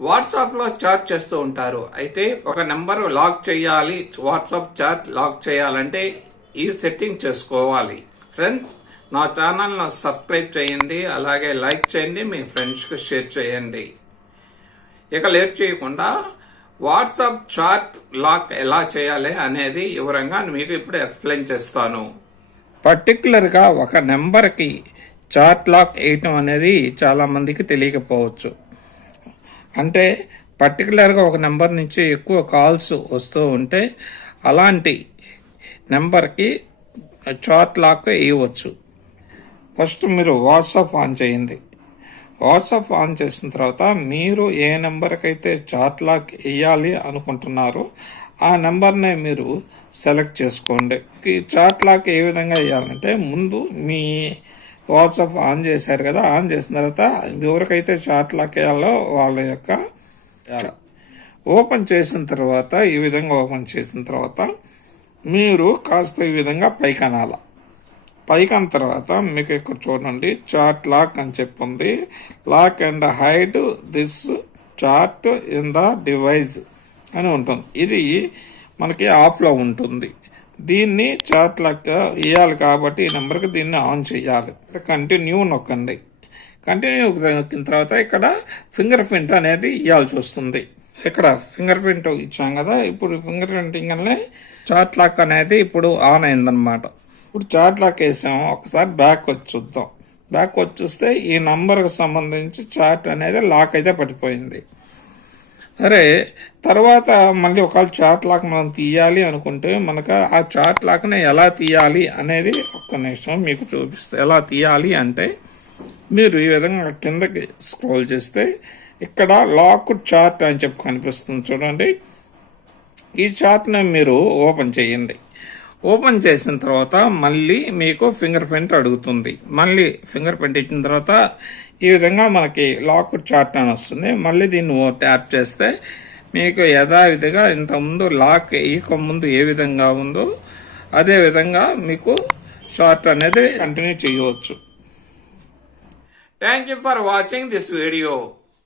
వాట్సాప్లో చాట్ చేస్తూ ఉంటారు. అయితే ఒక నెంబర్ లాక్ చేయాలి, వాట్సాప్ చాట్ లాక్ చేయాలంటే ఈ సెట్టింగ్ చేసుకోవాలి. ఫ్రెండ్స్, నా ఛానల్ను సబ్స్క్రైబ్ చేయండి, అలాగే లైక్ చేయండి, మీ ఫ్రెండ్స్కి షేర్ చేయండి. ఇక లేట్ చేయకుండా వాట్సాప్ చాట్ లాక్ ఎలా చేయాలి అనేది వివరంగా మీకు ఇప్పుడు ఎక్స్ప్లెయిన్ చేస్తాను. పర్టికులర్గా ఒక నెంబర్కి చాట్ లాక్ వేయటం అనేది చాలామందికి తెలియకపోవచ్చు. అంటే పర్టికులర్గా ఒక నెంబర్ నుంచి ఎక్కువ కాల్స్ వస్తూ ఉంటే అలాంటి నెంబర్కి చాట్ లాక్ వేయవచ్చు. ఫస్ట్ మీరు వాట్సాప్ ఆన్ చేయండి. వాట్సాప్ ఆన్ చేసిన తర్వాత మీరు ఏ నెంబర్కి అయితే చాట్ లాక్ వేయాలి అనుకుంటున్నారో ఆ నెంబర్ని మీరు సెలెక్ట్ చేసుకోండి. ఈ చాట్ లాక్ ఏ విధంగా వేయాలంటే ముందు మీ వాట్సాప్ ఆన్ చేశారు కదా, ఆన్ చేసిన తర్వాత ఎవరికైతే చాట్ లాక్ వేయాలో వాళ్ళ యొక్క ఓపెన్ చేసిన తర్వాత ఈ విధంగా ఓపెన్ చేసిన తర్వాత మీరు కాస్త ఈ విధంగా పైకి అనాల. పైకన్న తర్వాత మీకు ఇక్కడ చూడండి చాట్ లాక్ అని చెప్పింది. Lock and hide this chat in the device అని ఉంటుంది. ఇది మనకి ఆఫ్లో ఉంటుంది. దీన్ని చాట్ లాక్ వేయాలి కాబట్టి ఈ నెంబర్కి దీన్ని ఆన్ చేయాలి. కంటిన్యూ నొక్కండి. కంటిన్యూ నొక్కిన తర్వాత ఇక్కడ ఫింగర్ ప్రింట్ అనేది ఇవ్వాల్సి వస్తుంది. ఇక్కడ ఫింగర్ ప్రింట్ ఇచ్చాం కదా, ఇప్పుడు ఫింగర్ ప్రింటింగ్ అనే చాట్ లాక్ అనేది ఇప్పుడు ఆన్ అయిందనమాట. ఇప్పుడు చాట్ లాక్ వేసాము. ఒకసారి బ్యాక్ వచ్చి చూద్దాం. బ్యాక్ వచ్చి చూస్తే ఈ నంబర్కి సంబంధించి చాట్ అనేది లాక్ అయితే పడిపోయింది. సరే, తర్వాత మళ్ళీ ఒకవేళ చాట్ లాక్ మనం తీయాలి అనుకుంటే మనకు ఆ చాట్ లాక్ని ఎలా తీయాలి అనేది ఒక్క నిమిషం మీకు చూపిస్తే. ఎలా తీయాలి అంటే మీరు ఈ విధంగా కిందకి స్క్రోల్ చేస్తే ఇక్కడ లాక్ చార్ట్ అని చెప్పి కనిపిస్తుంది చూడండి. ఈ చార్ట్ని మీరు ఓపెన్ చేయండి. ఓపెన్ చేసిన తర్వాత మళ్ళీ మీకు ఫింగర్ ప్రింట్ అడుగుతుంది. మళ్ళీ ఫింగర్ ప్రింట్ ఇచ్చిన తర్వాత ఈ విధంగా మనకి లాక్ చార్ట్ అని వస్తుంది. మళ్ళీ దీన్ని ట్యాప్ చేస్తే మీకు యథావిధిగా ఇంతకుముందు లాక్ వేయక ముందు ఏ విధంగా ఉందో అదే విధంగా మీకు చార్ట్ అనేది కంటిన్యూ చేయవచ్చు. Thank you for watching this video.